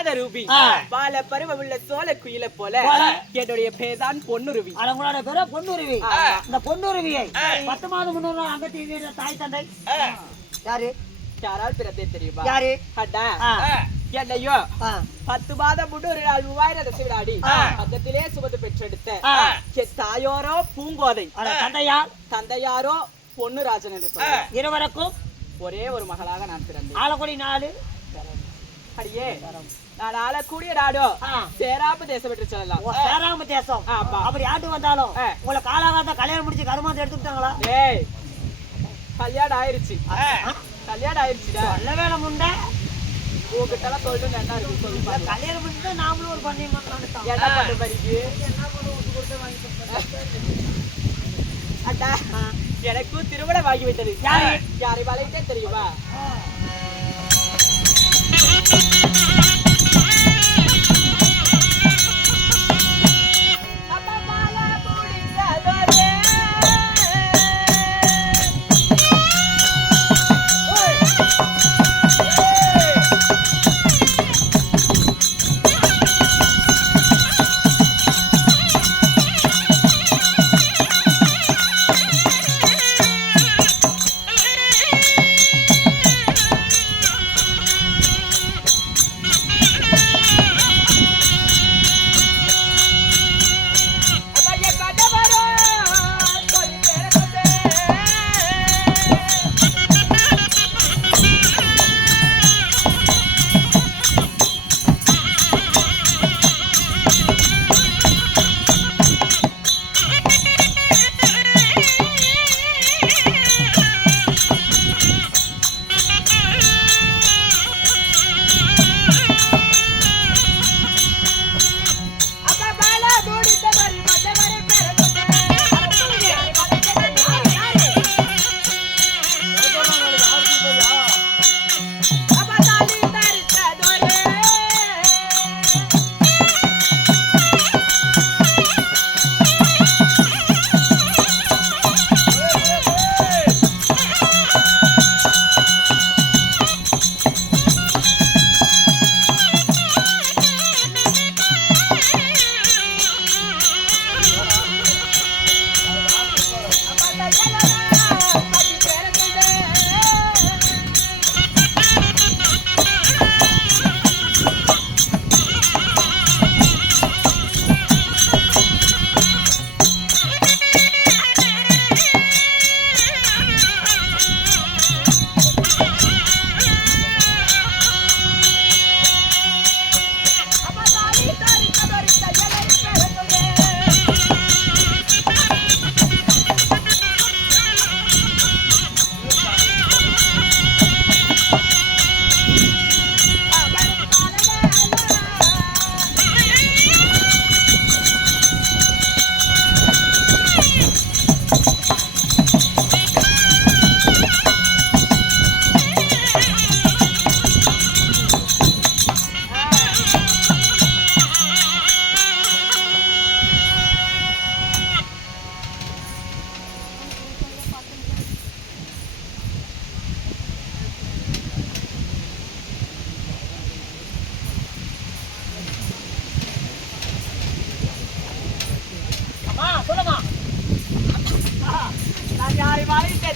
நாத ரூபி பால பருவமுள்ள சோழ குயில போல என்னுடைய பேர்தான் பொன்னுருவி. உங்களோட பேர பொன்னுருவி. இந்த பொன்னுருவியை 10 மாதம் முன்னூறு அங்கத்தின் தாய் தந்தை யாரு? யாரால் பிறந்தே தெரியுமா? யாரு? அடா என்னையோ 10 மாதம் முன்னூறு நாள் 3000 தசவிடாடி அங்கத்திலே சுமந்து பெற்றெடுத்த தாயோரோ பூங்கோதை, தந்தையாரோ பொன்னுராஜன் என்று சொல்ல இருவருக்கும் ஒரே ஒரு மகளாக நான் பிறந்தேன். ஆலக்குடி நாடு அடியே நான் ஆளக்கூடிய நாடோ சேராம தேசம் என்று சொல்லலாம். சேராம தேசம். அப்படி ஆட்டு வந்தாலும் உங்களை காலாகாலத்தை கல்யாணம் முடிச்சு கருமாந்தம் எடுத்துட்டாங்களா? ஏய் கல்யாணம் ஆயிருச்சு. கல்யாணம் ஆயிருச்சுடா. நல்ல வேலை முண்டை உங்ககிட்ட எல்லாம் சொல்லிட்டு என்ன இருக்கு சொல்லி கல்யாணம் முடிச்சுட்டு நாமளும் ஒரு பண்ணி என்ன பண்ண மாதிரிக்கு அட்டா எனக்கும் திருமணம் வாங்கி வைத்தது யாரை வளைத்தே தெரியுமா?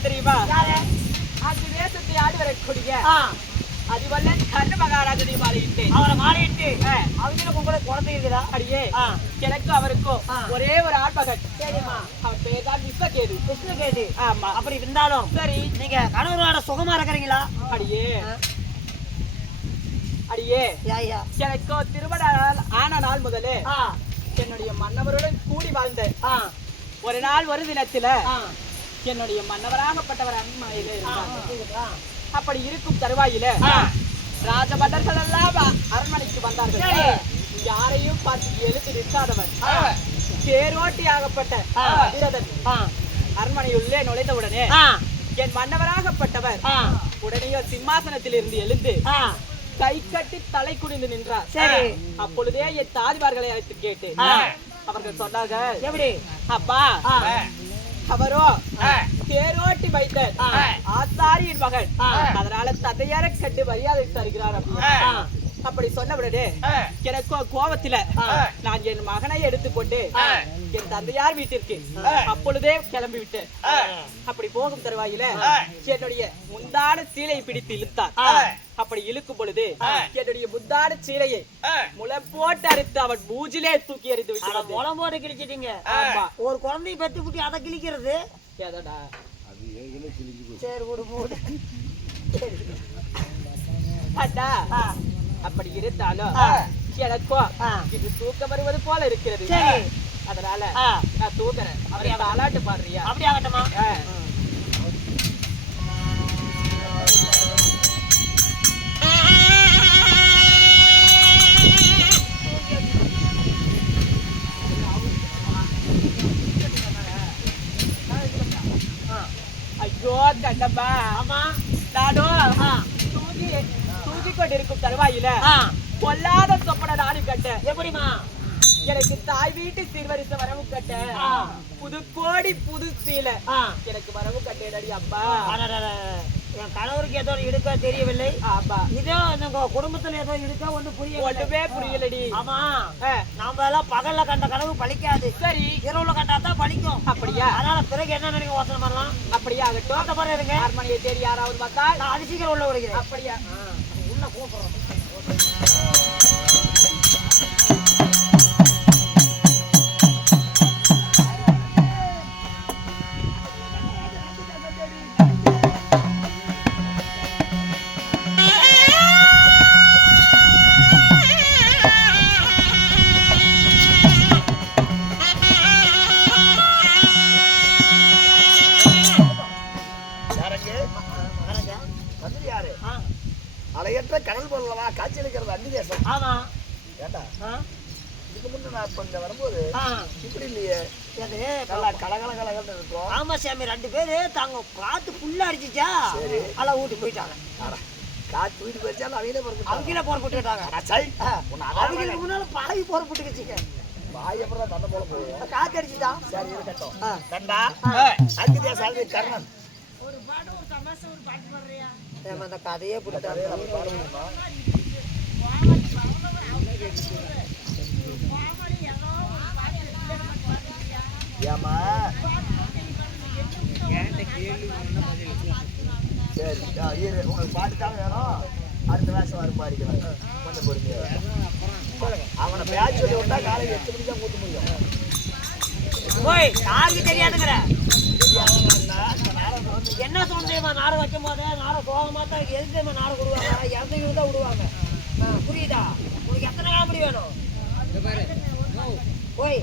தெரியுமா? அஞ்சு தேசத்தை ஆடி வரக்கூடிய அதிவல்லன் கண்ணு மகாராஜனை மாறிட்டு அவரை மாறிட்டு அவங்களுக்கு உங்களுக்கு குழந்தை இருக்குதா? அடியே எனக்கும் அவருக்கும் ஒரே ஒரு ஆண்மகன். சரிம்மா, அவன் பேர் தான் விஸ்வகேது. விஸ்வகேது. ஆமா. அப்படி இருந்தாலும் சரி, நீங்க கணவரோட சுகமா இருக்கிறீங்களா? அடியே அடியே எனக்கு திருமணம் ஆன நாள் முதலே என்னுடைய மன்னவருடன் கூடி வாழ்ந்த ஒரு நாள் ஒரு தினத்துல என்னுடைய மன்னவராகப்பட்டவர் அண்மையில இருந்தார். அப்படி இருக்கும் தருவாயில ராஜபட்டர்கள் எல்லாம் அரண்மனைக்கு வந்தார்கள். யாரையும் பார்த்து எழுத்து நிற்காதவர் தேரோட்டி ஆகப்பட்ட அரண்மனையுள்ளே நுழைந்தவுடனே என் மன்னவராகப்பட்டவர் உடனேயோ சிம்மாசனத்தில் இருந்து எழுந்து கை கட்டி தலை குனிந்து நின்றார். அப்பொழுதே என் தாதிமார்களை அழைத்து கேட்டு அவர்கள் சொன்னார்கள், எப்படி அப்பா அவரோ தேரோட்டி வைத்த ஆசாரியின் மகன், அதனால தந்தையார கண்டு மரியாதை தருகிறார். அப்படி சொன்ன உடனே எனக்கு கோபத்துல நான் என் மகனை எடுத்துக்கொண்டு என் தந்தையார் வீட்டிற்கு அப்பொழுதே கிளம்பி விட்டேன். அப்படி போகும் தருவாயில என்னுடைய முந்தான சீலையை பிடித்து இழுத்தார். அப்படி இழுக்கும் பொழுது என்னுடைய முந்தான சீலையை முளை போட்டு அறுத்து அவன் மூஞ்சிலே தூக்கி எறிந்து விட்டான். முளம் போட்டு கிழிச்சிட்டீங்க. ஒரு குழந்தைய பெத்து குட்டி அதை கிழிக்கிறது ஏதாடா சரி விடு மூடு. அட்டா அப்படி இருந்தாலும் எனக்கோ இது தூக்கம் வருவது போல இருக்கிறது. அதனால நான் தூக்குறேன். அவரை அலாட்டு பாடுறியா? அப்படி ஆகட்டுமா? ஐயோ கண்டப்பா, நானும் தூக்கி கொண்டிருக்கும் தருவாயில பொல்லாத சொப்பன நானும் கட்ட. எப்படிமா? எனக்கு தாய் வீட்டு சீர்வரிசை வரவு கட்ட புது கோடி புது சீலை எனக்கு வரவு கட்டேனடி அப்பா. என் கணவருக்கு ஏதோ இடுக்க தெரியவில்லை. ஆமா, இதோ இந்த குடும்பத்துல ஏதோ இடுக்க ஒண்ணுமே புரியலடி. ஆமா, நாம எல்லாம் பகல்ல கண்ட கனவு பழிக்காது. சரி, இரவுல கண்டாதான் பழிக்கும். அப்படியா? அதனால பிறகு என்ன நினைக்க யோசனை பண்ணலாம். அப்படியே ஆகட்டும். அந்த மாதிரி இருங்க. அரண்மனையை தேடி யாராவது பார்த்தா நான் அதிசீக்கிரம் உள்ள வருகிறேன். அப்படியா? உள்ள கூப்பிடுறோம். அலையற்ற கடல் போலவா காட்சி அளிக்கிறது அந்நிய தேசம். ஆமா, ஏண்டா இதுக்கு முன்ன நான் இப்ப இங்க வரும்போது இப்படி இல்லையே, அது நல்லா கலகல கலகலன்னு இருக்கும். ஆமா சாமி, 2 பேரு தாங்க காத்து ஃபுல்லா அடிச்சிச்சா, அல ஊட்டி போயிட்டாங்க. காத்து வீட்டு போயிடுச்சாலும் அவங்களே போற போட்டுக்கிட்டாங்க. அவங்களுக்கு முன்னால பாய் போற போட்டுக்கிச்சிங்க. பாய் அப்புறம் தந்த போல போகும். காத்து அடிச்சுதான். சரி இருக்கட்டும். கண்டா அந்நிய தேசம் கர்ணன் ஒரு பாட்டு ஒரு தமாஷா ஒரு பாட்டு பாடுறியா? அந்த கதையே புரிட்டாரு. ஏமா சரி, உங்களுக்கு பாட்டு தான் வேணும். அடுத்த வேஷம் வரும் பாடிக்கலாம். கொஞ்சம் பொறுமையா அவனை பேச்சு சொல்லி விட்டா காலையில் 8 மணிக்கு தான் கூட்ட முடியும். போய் யாருக்கு தெரியாதுங்கிற என்ன சொல்றேமா? நாரை வைக்கும் போதே நாரை சோகமா தான் எதுக்குமா நாரை விடுவாங்க? இறந்தவங்க தான் விடுவாங்க. புரியுதா? உனக்கு எத்தனை காமெடி வேணும்? போய்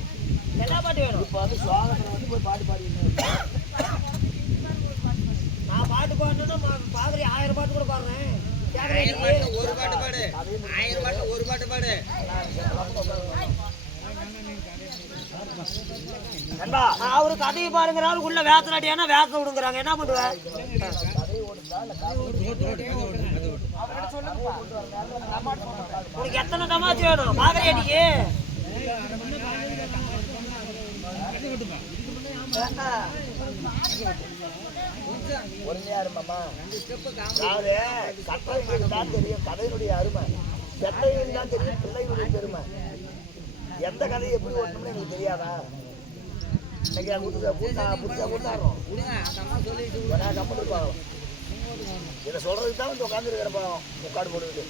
என்ன பாட்டு வேணும்? இப்போ வந்து சுவாகத்தில் வந்து போய் பாட்டு பாடிக்கணும். நான் பாட்டு பாடணும்னா பாக்குறேன் 1000 பாட்டு கூட பாடுறேன். ஒரு பாட்டு பாடு, 1000 பாட்டு ஒரு பாட்டு பாடு. அவரு கதையை பாருங்கிறாரு, உள்ள வேத்தலாட்டியானா வேத்த விடுங்கிறாங்க. என்ன பண்ணுவேன்? உனக்கு எத்தனை தமாச்சு வேணும்? பாக்குறியா நீ? பொறுமையா இருமாமா. அதாவது கட்டளைகளுக்கு தான் தெரியும் கதையினுடைய அருமை, பெட்டைகளுக்கு தான் தெரியும் பிள்ளைகளுடைய பெருமை. எந்த கதையை எப்படி ஓட்டணும்னு எனக்கு தெரியாதா? இன்னைக்கு புதுசா கொடுத்தாடுறோம். கம்மன் இருப்பாங்க. இதை சொல்றதுக்கு தான் வந்து உட்காந்துருக்கிறப்ப முக்காடு போடுவது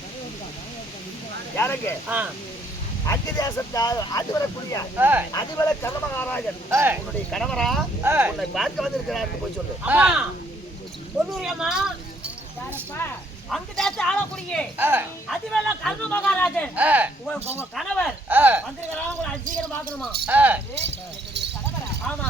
யாருக்கு? அந்நிய தேசத்தால் ஆண்டு வரக்கூடிய அதிபல கர்மகாராஜன் உன்னுடைய கணவரா உன்னை பார்க்க வந்திருக்கிறார் போய் சொல்லு. அங்கு தேச ஆளக்கூடிய அதிபல கர்ம மகாராஜன் உங்க கணவர் வந்திருக்கிறாங்க. உங்களை அதிசீக்கிரம் பார்க்கணுமா? ஆமா,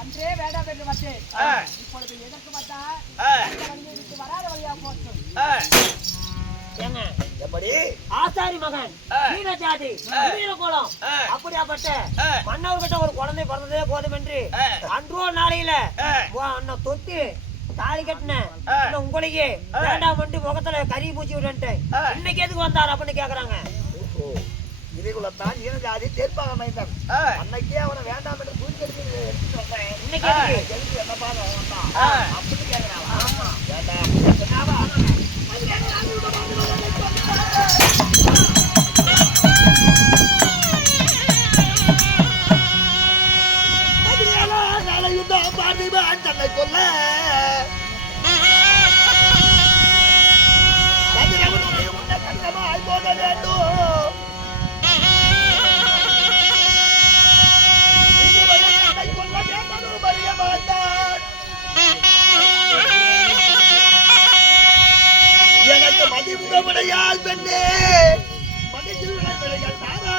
அன்றே வேண்டாம் என்று வந்தேன். இப்பொழுது எதற்கு வந்தா வராத வழியா போச்சு. எப்படி ஆசாரி மகன் வீர ஜாதி வீர கோலம் அப்படியாப்பட்ட மன்னவர்கிட்ட ஒரு குழந்தை பிறந்ததே போதும் என்று அன்றோ நாளையில தொட்டு தாலி கட்டின உங்களுக்கு வேண்டாம் வந்து முகத்துல கறி பூச்சி விட்டு இன்னைக்கு எதுக்கு வந்தாரு அப்படின்னு கேக்குறாங்க. இதைக்குள்ளத்தான் ஈன ஜாதி தேர்ப்பாக அமைந்தான் அன்னைக்கே அவனை வேண்டாம் என்று தூக்கி எடுத்து வந்தேன். இன்னைக்கு எதுக்கு என்ன பாரு வந்தான் அப்படின்னு கேட்கிறான். ஆமா வேண்டாம் சொன்னாவா தன்னை கொல்ல கடினமாய் போக வேண்டும். தன்னை கொல்ல வேண்டும் அறிய மாட்டான். எனக்கு மதிமுகமுடையால் பெண்ணே மதிமுகமுடையால் தாரா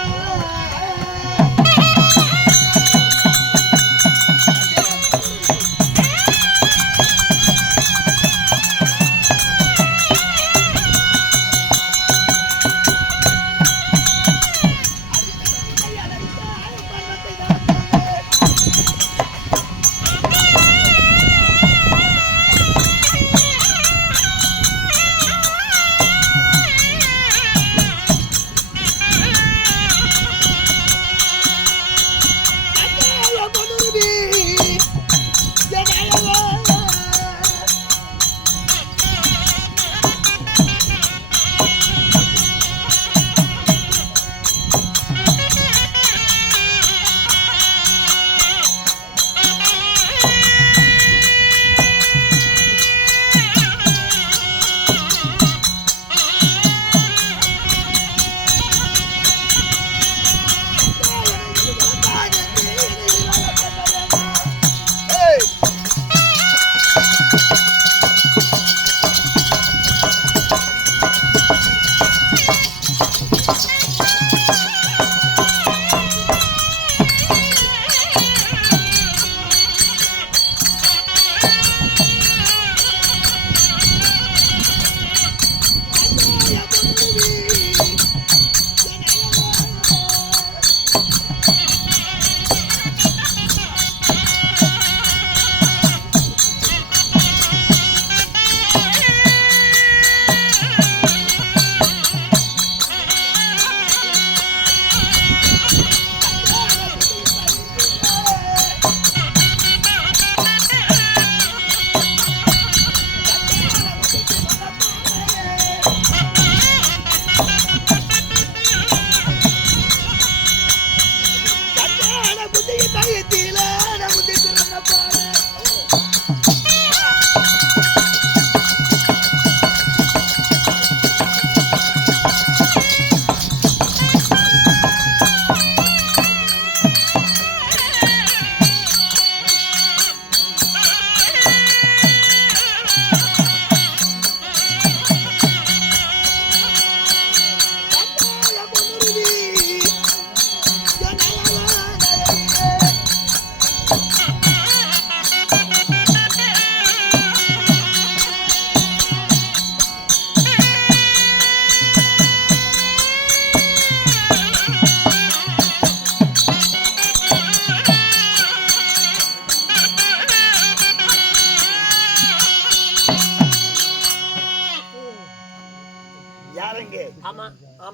ஆமா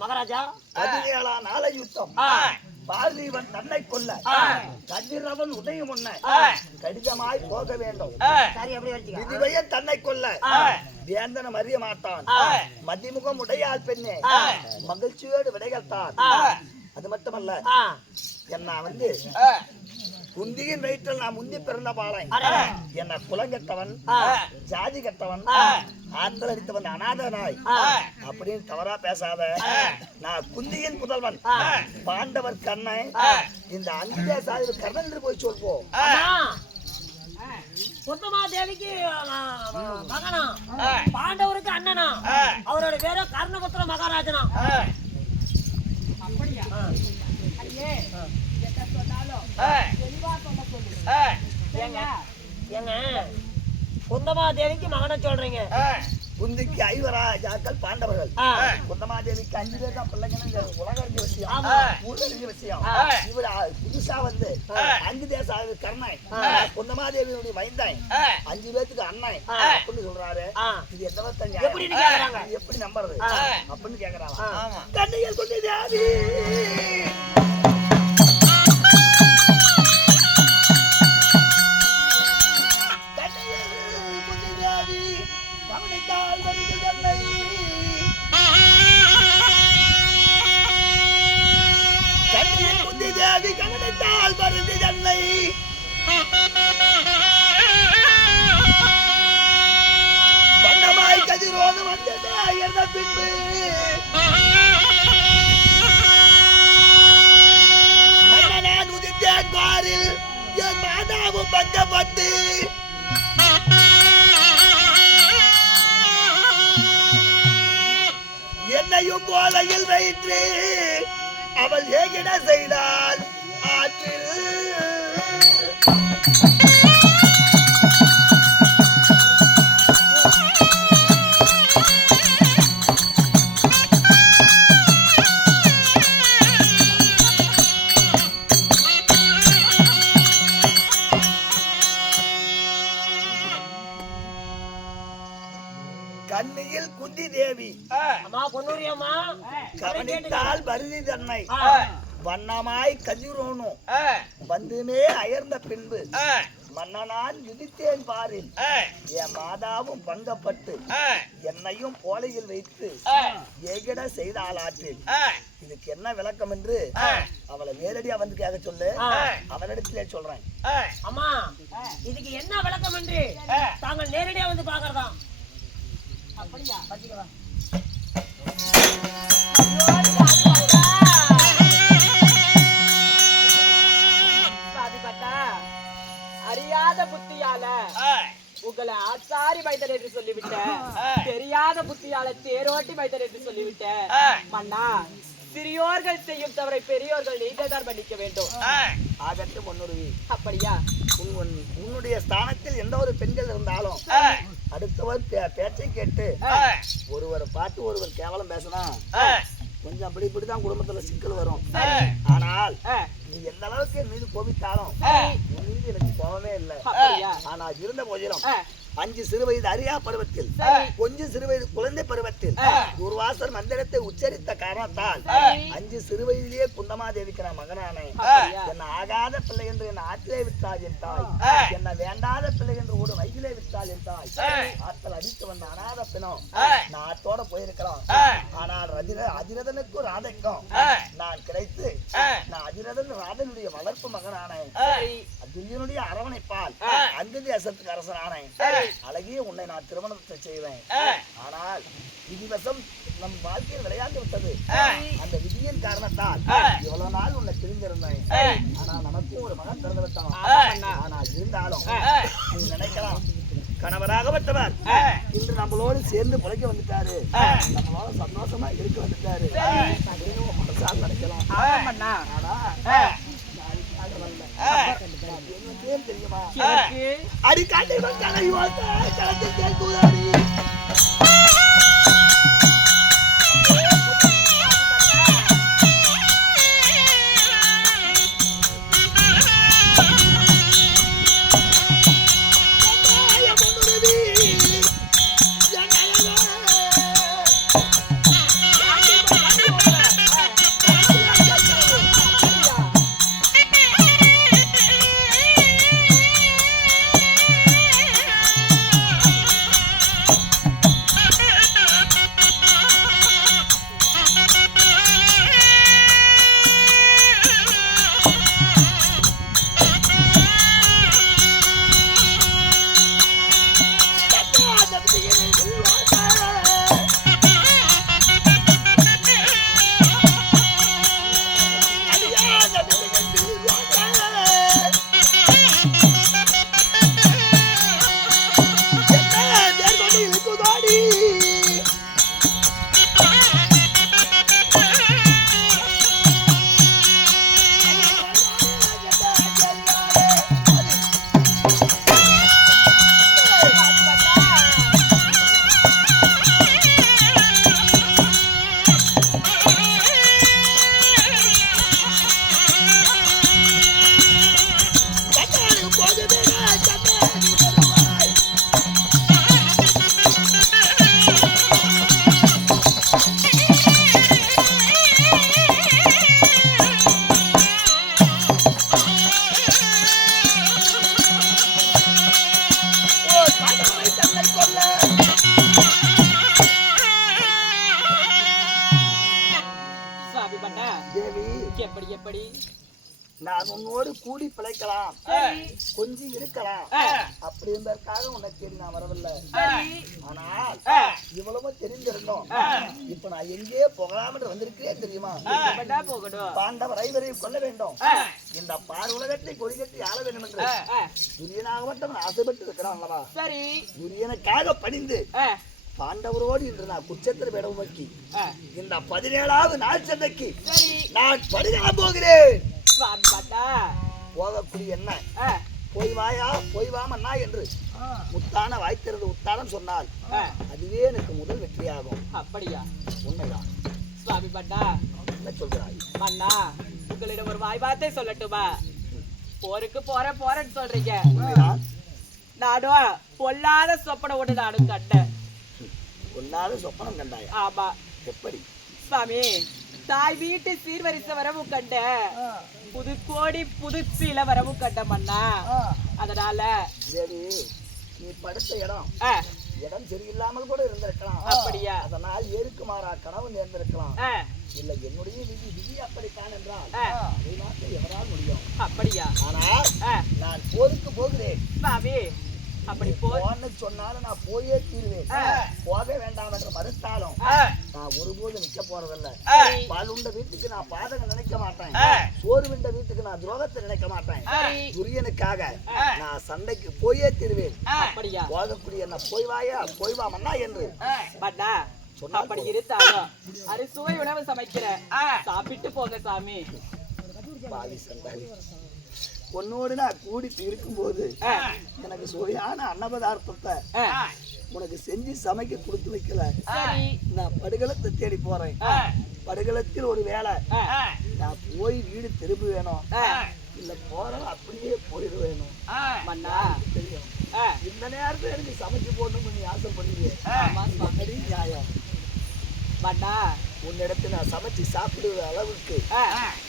மகாராஜா 17ஆம் நாளை யுத்தம். பார்த்திபன் தன்னை கொல்ல கதிரவன் உதயம் முன்ன கடிதமாய் போக வேண்டும். சரி அப்படி வச்சுக்க. விதிவையன் தன்னை கொல்ல வேந்தனம் அறிய மாட்டான். மதிமுகம் உடையாள் பெண்ணே மகிழ்ச்சியோடு விடைகள்தான். அது மட்டுமல்ல என்ன குந்தியின் வயிற்றில் நான் முந்தி பிறந்த பாலை என்ன குலங்கெட்டவன் ஜாதி கெட்டவன் ஆற்றல் அடித்தவன் அநாத நாய் அப்படின்னு தவறா பேசாத. நான் குந்தியின் புதல்வன் பாண்டவர் கண்ணன். இந்த அந்திய சாதி கர்ணன் என்று போய் சொல்வோம். சுத்தமா தேவிக்கு மகனா பாண்டவருக்கு அண்ணனா அவரோட பேர கர்ணபுத்திர மகாராஜனா. அப்படியா? ஐயே எதை சொன்னாலும் தெளிவா சொல்ல சொல்லு. ஏங்க குந்தமா தேவிக்கு மகனை சொல்றீங்க? குந்திக்கு 5 ராஜாக்கள் பாண்டவர்கள். குந்தமாதேவிக்கு 5 பேர் தான் பிள்ளைங்கன்னு உலக அறிஞ்ச விஷயம், ஊர் அறிஞ்ச விஷயம். இவர் புதுசா 5 தேச கர்ணன் குந்தமாதேவியுடைய மைந்தன் 5 பேத்துக்கு அண்ணன் அப்படின்னு சொல்றாரு. இது எந்த வர்த்தம் எப்படி நம்புறது அப்படின்னு கேக்குறாங்க. கண்ணிகள் குந்தி தேவி கவனித்தால் வருது தன்னை கண்ணியில் குந்தி தேவி கவனித்தால் வருது தன்னை வண்ணமாய் கதிரோடு வந்தது அயர்ந்த பின்பு மன்னனான் உதித்தேன் பாரில் என் மாதாவும் பங்கப்பட்டு என்னையும் கோலையில் வைத்து அவள் ஏகின செய்தாள் ஆற்றில் கண்ணியில் குந்தி தேவி அம்மா பொன்னூரியம்மா கவனித்தால் பருதி தன்னை வண்ணமாய் கதிரோனும் வந்துமே அயர்ந்த பின்பு மன்னனான் யுதித்தேன் பாரில் என் மாதாவும் பங்கப்பட்டு என்னையும் போலையில் வைத்து ஏகிட செய்த ஆளாற்றில் இதுக்கு என்ன விளக்கம் என்று அவளை நேரடியா வந்து கேட்க சொல்லு. அவளிடத்திலே சொல்றேன். அம்மா இதுக்கு என்ன விளக்கம் என்று தாங்கள் நேரடியா வந்து பாக்குறதா? அப்படியா? பாத்தீங்களா? அறியாத புத்தியால உங்களை ஆச்சாரி வைத்தர் என்று சொல்லிவிட்ட, தெரியாத புத்தியால தேரோட்டி வைத்தர் என்று சொல்லிவிட்ட மன்னா, சிறியோர்கள் செய்யும் தவறை பெரியோர்கள் நீங்கள்தான் மன்னிக்க வேண்டும். ஆகட்டும் பொன்னுருவி. அப்படியா? உன்னுடைய ஸ்தானத்தில் எந்த ஒரு பெண்கள் இருந்தாலும் அடுத்தவர் பேச்சை கேட்டு ஒருவர் பார்த்து ஒருவர் கேவலம் பேசினா கொஞ்சம் அப்படி இப்படிதான் குடும்பத்துல சிக்கல் வரும். ஆனால் நீ எந்த அளவுக்கு என் மீது கோபித்தாலும் உன் மீது எனக்கு கோபமே இல்லை. ஆனா இருந்த போதிலும் 5 சிறு வயது அறியா பருவத்தில் கொஞ்சம் சிறு வயது குழந்தை பருவத்தில் துர்வாசர் மந்திரத்தை உச்சரித்த காரணத்தால் 5 சிறு வயதிலேயே குந்தமாதேவிக்கு நான் மகனானேன். என்ன ஆகாத பிள்ளை என்று என் ஆற்றிலே விட்டாள் என் தாய், என்ன வேண்டாத பிள்ளை என்று ஒரு வயதிலே விட்டாள் என் தாய். ஆற்றல் அடித்து வந்த அனாத பிணம் நான் ஆற்றோட போயிருக்கலாம். ஆனால் அதிரதனுக்கும் ராதைக்கும் நான் கிடைத்து நான் அதிரதன் ராதனுடைய வளர்ப்பு மகனானேன். துரியனுடைய அரவணைப்பால் அங்கு தேசத்துக்கு அரசனானேன். அழகிய உன்னை நான் திருமணத்தை செய்வேன். ஆனால் விதிவசம் நம் வாழ்க்கையில் விளையாண்டு விட்டது. அந்த விதியின் காரணத்தால் இவ்வளவு நாள் உன்னை பிரிந்திருந்தேன். ஆனா நமக்கும் ஒரு மகன் பிறந்து விட்டான். ஆனால் இருந்தாலும் நீ நினைக்கலாம் கணவராகப்பட்டவர் இன்று நம்மளோடு சேர்ந்து பிழைக்க வந்துட்டாரு, நம்மளோட சந்தோஷமா இருக்க வந்துட்டாரு மனசால் நினைக்கலாம். தெரியுமா அடிக்காட்டி நான் உன்னோடு கூடி பிழைக்கலாம், சரி கொஞ்சம் இருக்கலாம் அப்படி என்பதற்காக உன்னை தேடி நான் வரவில்லை. சரி ஆனால் இவ்வளவும் தெரிந்திருந்தோம். இப்ப நான் எங்கே போகலாம் என்று வந்திருக்கிறேன் தெரியுமா? எப்படா போகணும்? பாண்டவர் ஐவரையும் கொல்ல வேண்டும், இந்த பார் உலகத்தை கொடிகட்டி ஆள வேண்டும் என்று துரியனாக மட்டும் ஆசைப்பட்டு இருக்கிறான் அல்லவா? சரி துரியனுக்காக பணிந்து பாண்டவரோடு இன்று நான் குச்சத்திர வேடம் நோக்கி இந்த 17வது நாள் சந்தைக்கு சரி நான் படுக போகிறேன். சுவாமி பட்டா போகக்கூடிய என்ன போய் வாயா போய் வாமண்ணா என்று முத்தான வாய்த்திறது உத்தானம் சொன்னால் அதுவே எனக்கு முதல் வெற்றியாகும். அப்படியா? உண்மைதான் சுவாமி பட்டா. என்ன சொல்கிறாய்? அண்ணா உங்களிடம் ஒரு வாய்வார்த்தை சொல்லட்டுமா? போருக்கு போறேன்னு சொல்றீங்க. உண்மைதான். நானும் பொல்லாத சொப்பனை ஒன்று நானும் கண்டேன். கொல்லாத சொப்பனம் கண்டாயா? ஆமா எப்படி? சுவாமி, தாய் வீட்டு சீர்வரிசை வரவும் கண்ட, புதுக்கோடி புதுச்சில வரவும் கண்ட மன்னா. அதனால சரி, நீ படுத்த இடம் சரியில்லாமல் கூட இருந்திருக்கலாம். அப்படியா? அதனால் ஏருக்கு மாறா கனவு நேர்ந்திருக்கலாம். இல்ல என்னுடைய விதி அப்படித்தான் என்றால் அதை மாற்ற எவரால் முடியும்? அப்படியா? ஆனால் நான் போருக்கு போகிறேன். சுவாமி அப்படி போன்னு சொன்னாலும் நான் போயே தீருவேன். போக வேண்டாம் என்று மறுத்தாலும் நான் ஒருபோது நிக்க போறதில்லை. பால் உண்ட வீட்டுக்கு நான் பாதகம் நினைக்க மாட்டேன், சோறு விண்ட வீட்டுக்கு நான் துரோகத்தை நினைக்க மாட்டேன். துரியனுக்காக நான் சண்டைக்கு போயே தீருவேன். அப்படியா? போகக்கூடிய என்ன போய் வாயா போய் வா மன்னா என்று பட்டா அப்படி இருந்தாலும் அரிசுவை உணவு சமைக்கிறேன், சாப்பிட்டு போங்க சாமி. பாவி சண்டாளி, உன்னோடு நான் கூடி இருக்கும்போது எனக்கு சுவையான அன்னபதார்த்தத்தை உனக்கு செஞ்சு சமைக்க கொடுத்து வைக்கல. நான் படுகளத்தை தேடி போறேன். படுகளத்தில் ஒரு வேலை நான் போய் வீடு திரும்ப வேணும், இல்ல போறவன் அப்படியே போயிட வேணும். மன்னா தெரியும், இந்த நேரத்துல எனக்கு சமைச்சு போடணும் நீ ஆசைப்படுவீங்க. நியாயம் மன்னா, உன்னிடத்துல நான் சமைச்சு சாப்பிடுற அளவுக்கு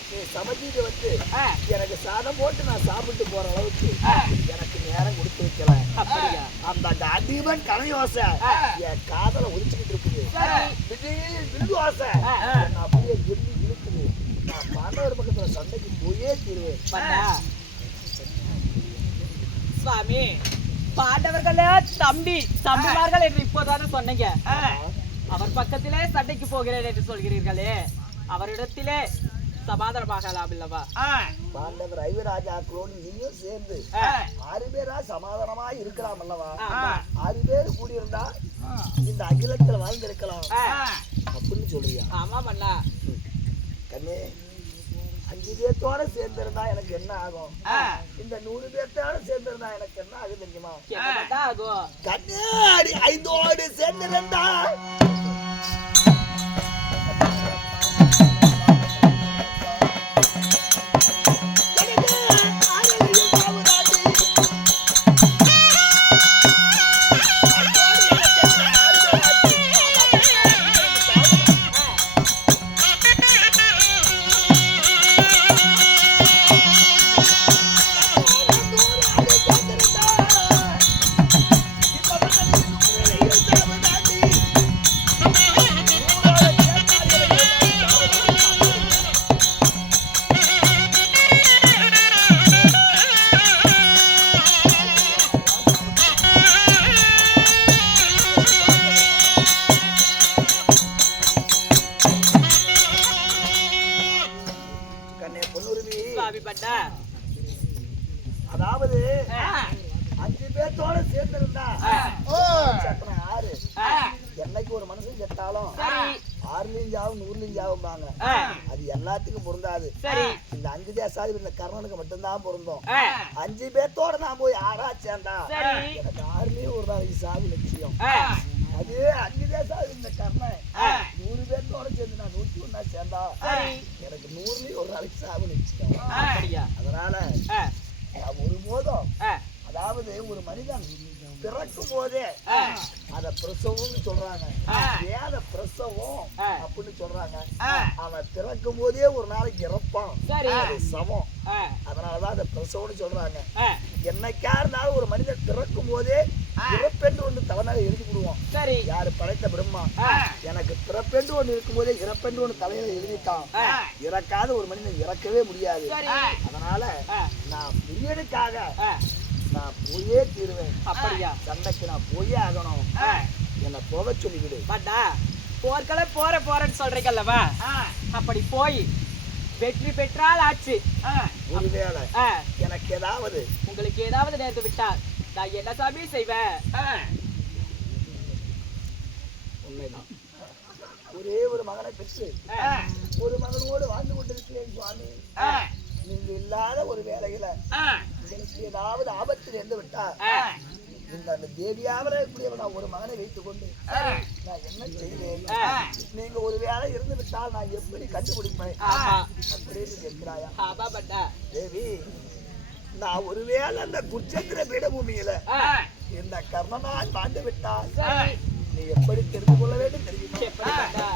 நீ சமைச்சிட்டு வந்து எனக்கு சாதம் போட்டு நான் சாப்பிட்டு போற அளவுக்கு எனக்கு நேரம் கொடுத்து வைக்கல. அந்த அதிபன் கனையோசை என் காதல ஒழிச்சுக்கிட்டு இருக்குது. வில்லு ஆசை அப்படியே வில்லி இழுக்குது. நான் பாண்டவர் பக்கத்துல சண்டைக்கு போயே தீருவேன். சுவாமி, பாண்டவர்களே தம்பிமார்கள் என்று இப்போதானே சொன்னீங்க. அவர் பக்கத்திலே சண்டைக்கு போகிறேன் என்று சொல்கிறீர்களே, அவரிடத்திலே சமாதானமாகலாம் இல்லவா? பாண்டவர் ஐவராஜாக்களோடு நீயும் சேர்ந்து 6 பேரா சமாதானமா இருக்கலாம் அல்லவா? 6 பேர் கூடியிருந்தா இந்த அகிலத்தில் வாழ்ந்திருக்கலாம் அப்படின்னு சொல்றியா? ஆமா மன்னா. கண்ணே, 5 பேர்த்தோட சேர்ந்திருந்தா எனக்கு என்ன ஆகும்? இந்த 100 பேர்த்தோட சேர்ந்திருந்தா எனக்கு என்ன ஆகும் தெரியுமா? ஆகும். கண்ணே, 5ஓடு சேர்ந்திருந்தா அதாவது 5 பேர்த்தோட சேர்ந்திருந்தா 6 என்னைக்கு ஒரு மனுஷன் செத்தாலும் 6லயும் ஜாவும் 100லயும் ஜாவும்பாங்க. அது எல்லாத்துக்கும் பொருந்தாது. இந்த 5 தேசாதி இந்த கர்ணனுக்கு மட்டும்தான் பொருந்தும். 5 பேர்த்தோட நான் போய் 6ஆ சேர்ந்தா எனக்கு 6லயும் ஒரு நாளைக்கு சாவு நிச்சயம். அது 5 தேசாதி இந்த கர்ணன் 100 பேர்த்தோட சேர்ந்து நான் 101ஆ சேர்ந்தா எனக்கு 100லயும் ஒரு நாளைக்கு சாவு நிச்சயம். அதனால ஒருபோதும், அதாவது ஒரு மனிதன் பிறக்கும் போதே அத பிரசவம்னு சொல்றாங்க. ஏன் பிரசவம் அப்படின்னு சொல்றாங்க? அவன் பிறக்கும் போதே ஒரு நாளைக்கு இறப்பான், சமம். அதனாலதான் அத பிரசவம்னு சொல்றாங்க. என்னைக்கா இருந்தாலும் ஒரு மனிதன் பிறக்கும் போதே இறப்பென்று ஒன்று தலைமையில எழுதி விடுவோம். யாரு படைத்த பிரம்மா எனக்கு பிறப்பென்று ஒன்று இருக்கும் போதே இறப்பென்று ஒன்று தலையில எழுதிட்டான். இறக்காத ஒரு மனிதன் இறக்கவே முடியாது. அதனால அதனால நான் பிரியனுக்காக ஆ, நான் போயே தீருவேன். அப்படியா? சண்டைக்கு நான் போயே ஆகணும். ஆ, என்ன போக சொல்லிவிடு. பட்டா போர்க்கள போறேன்னு சொல்றீங்கல்லவா? அப்படி போய் வெற்றி பெற்றால் ஆச்சு. ஒருவேளை ஆ, எனக்கு ஏதாவது உங்களுக்கு ஏதாவது நேர்ந்து விட்டால் நான் என்ன சாமி செய்வேன்? உண்மைதான். ஒரே ஒரு மகனை பெற்று ஒரு மகனோடு வாழ்ந்து கொண்டிருக்கிறேன் சுவாமி. நீங்க இல்லாத ஒரு வேளையில எனக்கு ஏதாவது ஆபத்து நேர்ந்து விட்டால் அந்த தேவியாவர நான் ஒரு மகனை வைத்துக் கொண்டு நான் என்ன செய்வேன்? நீங்க ஒரு வேலை இருந்து விட்டால் நான் எப்படி கண்டுபிடிப்பேன் அப்படின்னு கேட்கிறாயா? ஆமா பட்டா. தேவி, நான் ஒருவேளை அந்த குச்சத்திர பீடபூமியில இந்த கர்ணனால் வாழ்ந்து விட்டால் நீ எப்படி தெரிந்து கொள்ள வேண்டும் தெரியுமா? எப்படி பட்டா?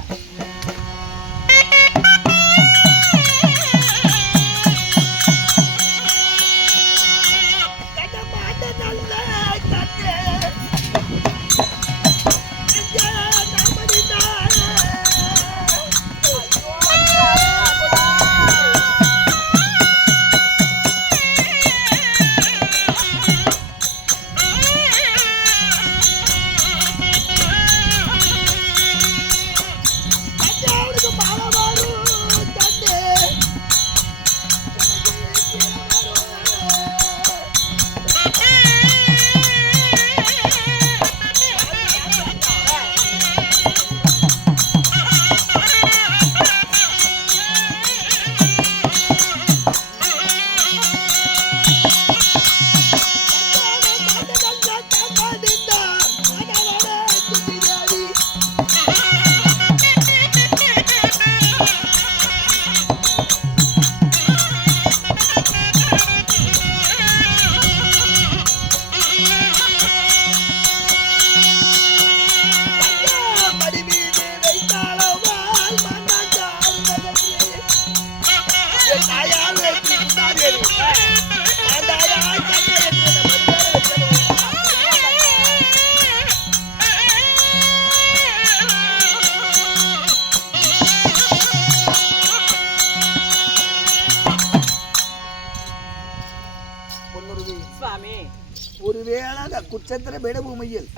ஒருவேளை அந்த குச்சத்திர பீடபூமியில்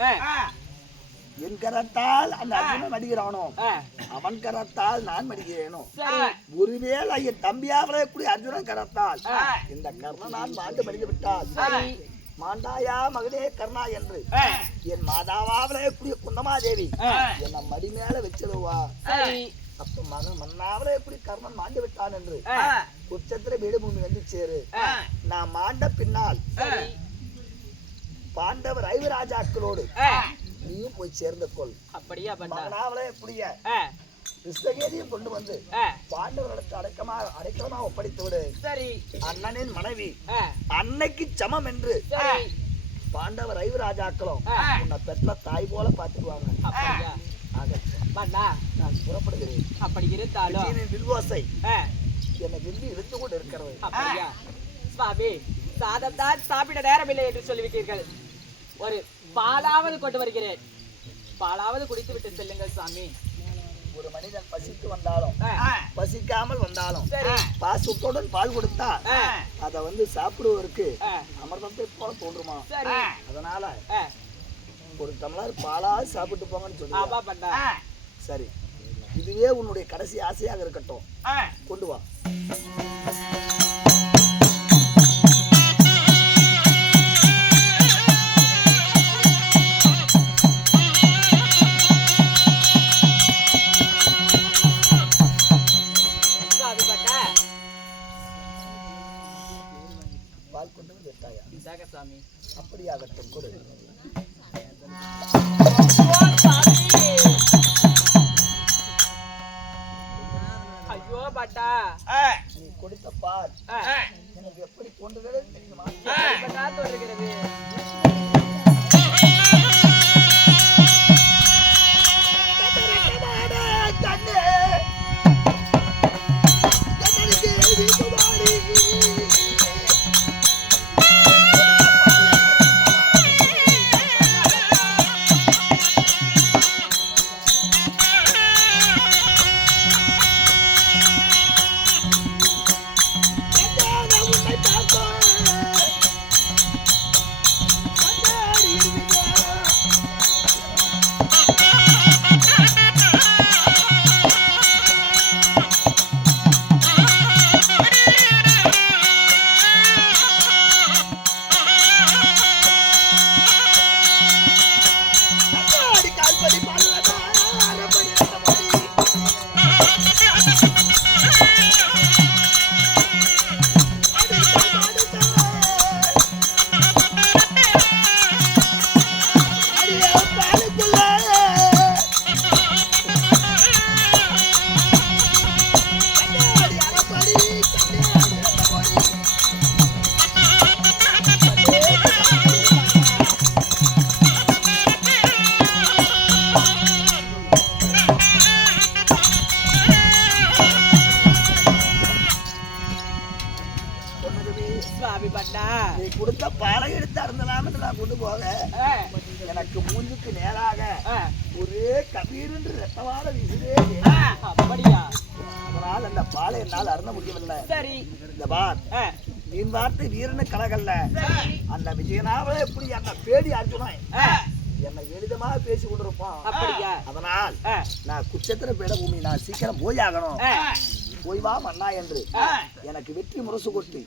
என் கரத்தால் அந்த அர்ஜுனன் அடிக்கிறானோ அவன் கரத்தால் நான் அடிக்கிறேனோ, ஒருவேளை என் தம்பியாவரே கூடிய அர்ஜுனன் கரத்தால் இந்த கர்ணனால் வாழ்ந்து மடிந்து விட்டால் மாண்டாயா மகனே கர்ணா என்று என் மாதாவாவரே கூடிய குந்தமாதேவி என்னை மடி மேல வச்சிருவா. அப்ப மகன் மன்னாவரே கூடிய கர்ணன் மாண்டு விட்டான் என்று குச்சத்திர பீடபூமி வந்து சேரு. நான் மாண்ட பின்னால் பாண்டவர் ஐவராஜாக்களோடு நீயும் போய் சேர்ந்து கொள். அப்படியா பட்டா? மகனாவளே கூடிய கிருஷ்ணகேதியும் கொண்டு வந்து பாண்டவர்களுக்கு அடைக்கலமா ஒப்படைத்து விடு. சரி. அண்ணனின் மனைவி அன்னைக்கு சமம் என்று பாண்டவர் ஐவராஜாக்களும் உன்னை பெற்ற தாய் போல பார்த்துக்குவாங்க. அப்படியா? பட்டா நான் புறப்படுகிறேன். அப்படி இருந்தாலும் வில்வாசை என்னை வில்லி இழுத்து கொண்டு இருக்கிறது. அப்படியா? சுவாமி, சாதம் தான் சாப்பிட நேரமில்லை என்று சொல்லிவிட்டீர்கள். ஒரு பாலாவது கொண்டு வருகிறேன், பாலாவது குடித்து விட்டு செல்லுங்கள் சுவாமி. ஒரு மனிதன் பசித்து வந்தாலும் பசிக்காமல் வந்தாலும் பாசத்துடன் பால் கொடுத்தா அத சாப்பிடுவதற்கு அமிர்தத்தை போல தோன்றுமா? அதனால ஒரு டம்ளர் பாலாவது சாப்பிட்டு போங்கன்னு சொல்லுங்க. சரி, இதுவே உன்னுடைய கடைசி ஆசையாக இருக்கட்டும். கொண்டு வா. அப்படியாகட்டும், கொடு. ஐயோ பட்டா, நீ கொடுத்த பால் எனக்கு எப்படி தோன்றுகிறது தெரியுமா? தோன்றுகிறது. உன்னை சொன்னதுமே சுவாமி பண்ணா நீ கொடுத்த பாலை எடுத்து அருந்தலாம்னு நான் கொண்டு போக எனக்கு மூஞ்சுக்கு நேராக ஒரே கபீர் என்று ரத்தவாட வீசுதே. அப்படியா? அதனால் அந்த பாலை என்னால் அருந்த முடியவில்லை. சரி இந்த பார் நீ வார்த்தை வீரனு கலகல்ல. அந்த விஜயனாவை எப்படி அந்த பேடி அர்ஜுனன் என்னை எளிதமாக பேசி கொண்டிருப்பான். அப்படியா? அதனால் நான் குச்சத்திர பேட பூமி நான் சீக்கிரம் போய் ஆகணும். போய் வா மன்னா என்று எனக்கு வெற்றி முரசு கொட்டி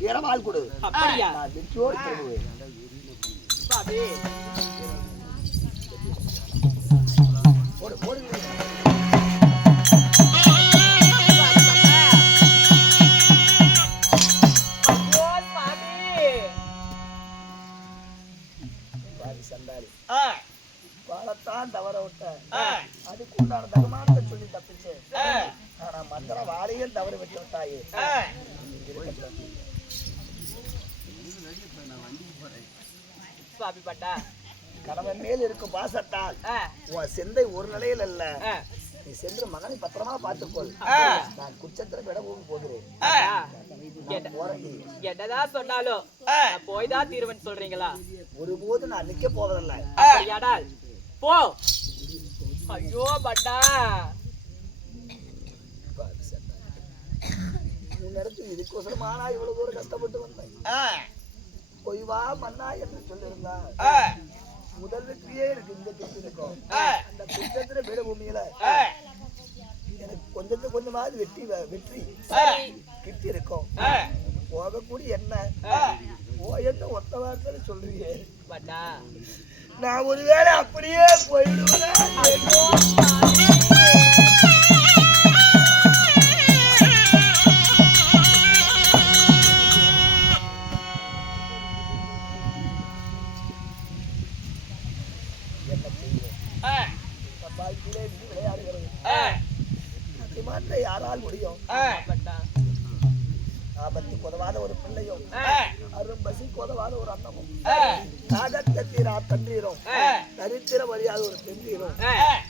வீரவாள் கொடு. அப்படியா? நான் வெற்றியோடு திரும்புவேன். போடு போடு. பாலத்தான் தவற விட்ட அதுக்குண்டான தகுமானத்தை சொல்லி தப்பிச்சு. ஆனா மந்திர வாழையும் தவறு விட்டு விட்டாயே. கணவன் மேல் இருக்கும் பாசத்தால் உன் சிந்தை ஒரு நிலையில் அல்ல. நீ சென்று மகனை பத்திரமா பார்த்துக்கொள். நான் குச்சத்திர விட போகிறேன். என்னதான் சொன்னாலும் போய்தான் தீர்வன் சொல்றீங்களா? ஒருபோது நான் நிக்க போவதில்லை. போ. ஐயோ பட்டா இதுக்கோசரம் ஆனா இவ்வளவு தூரம் கஷ்டப்பட்டு வந்தேன். போய் வா மன்னா என்று சொல்லியிருந்தா முதல் வெற்றியே எனக்கு இந்த கிட்டி இருக்கும். அந்த குற்றத்தில விட பூமியில எனக்கு கொஞ்சத்துக்கு கொஞ்சமாவது வெற்றி கிட்டி இருக்கும். போகக்கூடிய என்ன என்ன ஒத்த வார்த்தை சொல்றீங்க? நான் ஒருவேளை அப்படியே போயிடுவேன். யாரால் முடியும்? ஆபத்துக்கு உதவாத ஒரு பிள்ளையும் அரும்பசிக்கு உதவாத ஒரு அண்ணமும் காகத்தை தீரா தண்ணீரும் தரித்திர வழியாத ஒரு பெண்ணீரும்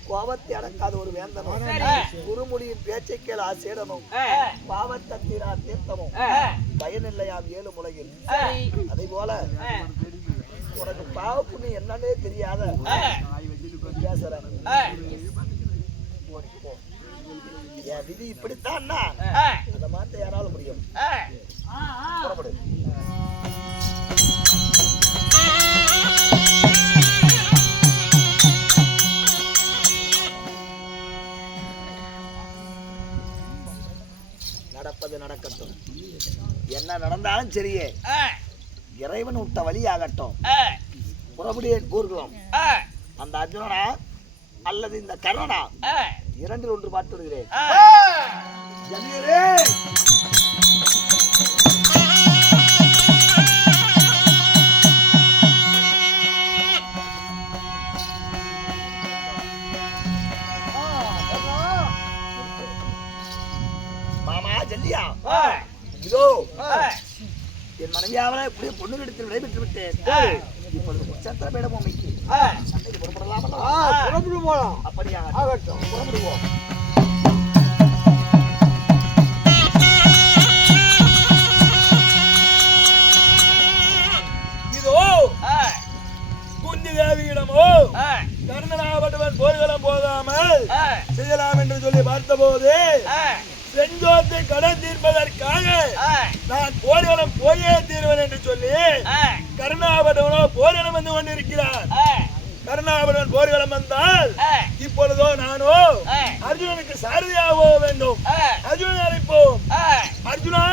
கோபத்தை அடக்காத ஒரு வேந்தனும் குருமுடியின் பேச்சை கேள் ஆசேடனும் பாவத்தை தீரா தீர்த்தமும் பயனில்லையாம் 7 உலகில். அதை போல உனக்கு பாவ புண்ணி என்னன்னே தெரியாத பேசுறேன். என் விதி இப்படித்தான் அந்த மாத்த யாரால முடியும்? புறப்படு. நடப்பது நடக்கட்டும். என்ன நடந்தாலும் சரியே இறைவன் விட்ட வழி ஆகட்டும். புறப்படியே கூறுகிறோம். அந்த அர்ஜுனனா அல்லது இந்த கர்ணனா இரண்டில் ஒன்று பார்த்து வருகிறேன். மாமா ஜல்லியா, இதோ என் மனைவியாவல இப்படியே பொண்ணு எடுத்து விடைபெற்று விட்டேன். இப்பொழுது சத்திர மேடம் அமைக்கு சண்டைக்கு புறப்படலாம். புறப்பட்டு போலாம். அப்படியா? ஆகட்டும், புறப்படுவோம். இதோ குந்தி தேவியிடமோ கர்ணனாவட்டவன் போர்க்களம் போகாமல் செய்யலாம் என்று சொல்லி பார்த்தபோது செஞ்சோத்தை கடன் தீர்ப்பதற்காக நான் போர்க்களம் போயே தீர்வேன் என்று சொல்லி கருணாபட்டவனோ போர்க்களம் வந்து கொண்டிருக்கிறார். கருணாபட்டவன் போர்க்களம் வந்தால் இப்பொழுதோ நானோ அர்ஜுனனுக்கு சாரதியாக வேண்டும். அர்ஜுனன் அழைப்போம். அர்ஜுனா,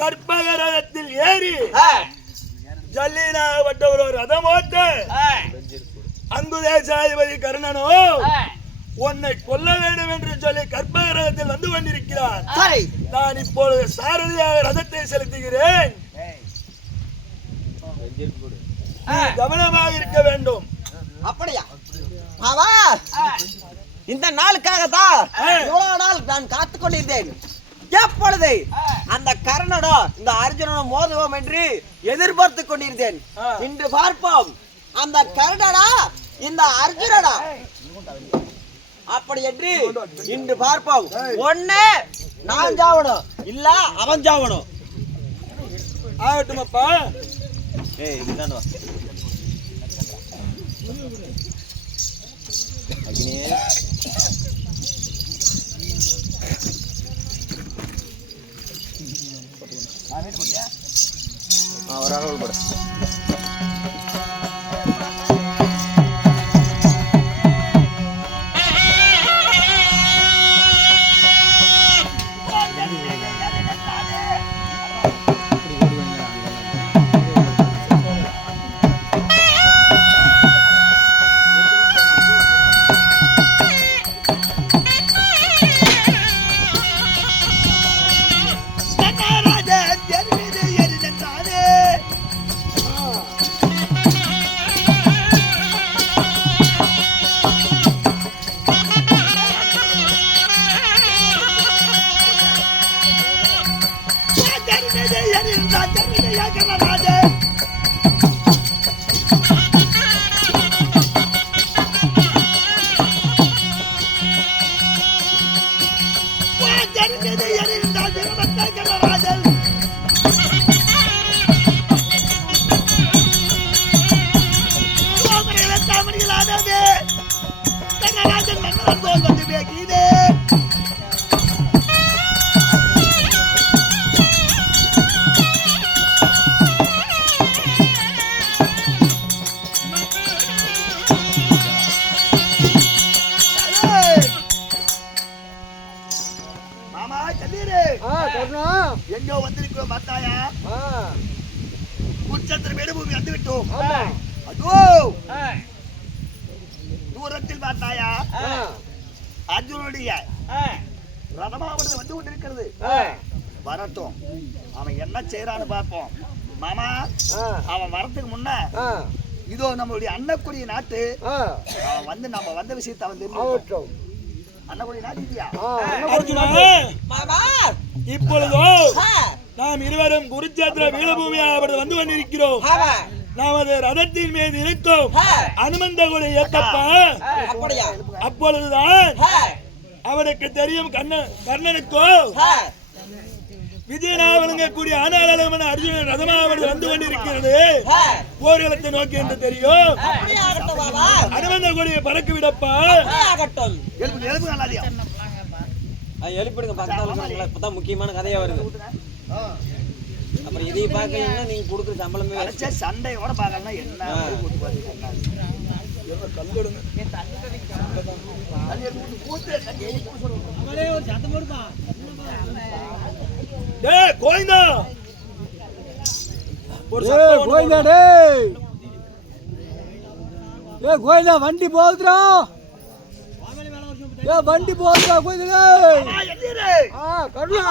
கற்பகரகத்தில் ஏறி ஜல்லினாகப்பட்ட ஒரு ரதம் ஓட்டு அங்குதேசாதிபதி கர்ணனோ உன்னை கொல்ல வேண்டும் என்று சொல்லி கற்பகரகத்தில் வந்து கொண்டிருக்கிறார். நான் இப்பொழுது சாரதியாக ரதத்தை செலுத்துகிறேன். கவனமாக இருக்க வேண்டும். அப்படியா? இந்த நாளுக்காகத்தான் இவ்வளவு நாள் நான் காத்துக் கொண்டிருந்தேன். எப்பொழுது அந்த கர்ணனோ இந்த அர்ஜுனனோ மோதுவோம் என்று எதிர்பார்த்து கொண்டிருந்தேன். இன்று பார்ப்போம் அந்த கர்ணனா இந்த அர்ஜுனனா அப்படி என்று இன்று பார்ப்போம். ஒண்ணு நான் ஜாவணும் இல்ல அவன் ஜாவணும். ஆகட்டும் அப்பா. இதுதான் எங்கோ வந்திருக்கோம் பார்த்தாயா? குச்சத்திர மேடுபூமி வந்து விட்டோம். அதோ தூரத்தில் பார்த்தாயா அர்ஜுனுடைய ரதமாவது வந்து கொண்டிருக்கிறது. வரட்டும், அவன் என்ன செய்யறான்னு பார்ப்போம். மாமா, அவன் வரத்துக்கு முன்ன இதோ நம்மளுடைய அன்னக்குடி நாட்டு அவன் வந்து நம்ம வந்த விஷயத்தை அவன் தெரியும். அன்னக்குடி நாட்டு இப்பொழுதோ நாம் இருவரும் குருச்சேத்திர வீரபூமியாக வந்து கொண்டிருக்கிறோம். நமது ரதத்தின் மீது இருக்கும் அனுமந்த கூட ஏத்தப்பா. அப்பொழுதுதான் அவனுக்கு தெரியும் கர்ணனுக்கோ விஜயநாவலங்கக்கூடிய ஆனாளமான அர்ஜுனன் ரதமாவது வந்து கொண்டிருக்கிறது போர்க்களத்தை நோக்கி என்று தெரியும். அனுமந்த கொடியை பறக்க விடப்பா. எழுப்பிடுங்க. இப்பதான் முக்கியமான கதையா வருது. அப்புறம் இதை பார்க்கலன்னா நீங்க கொடுக்குற சம்பளமே சண்டையோட பார்க்கலாம். என்ன கோயிந்தா கோயிந்தா வண்டி போகுதுடா. வண்டி போகுதுடா கோயிந்தா. கருணா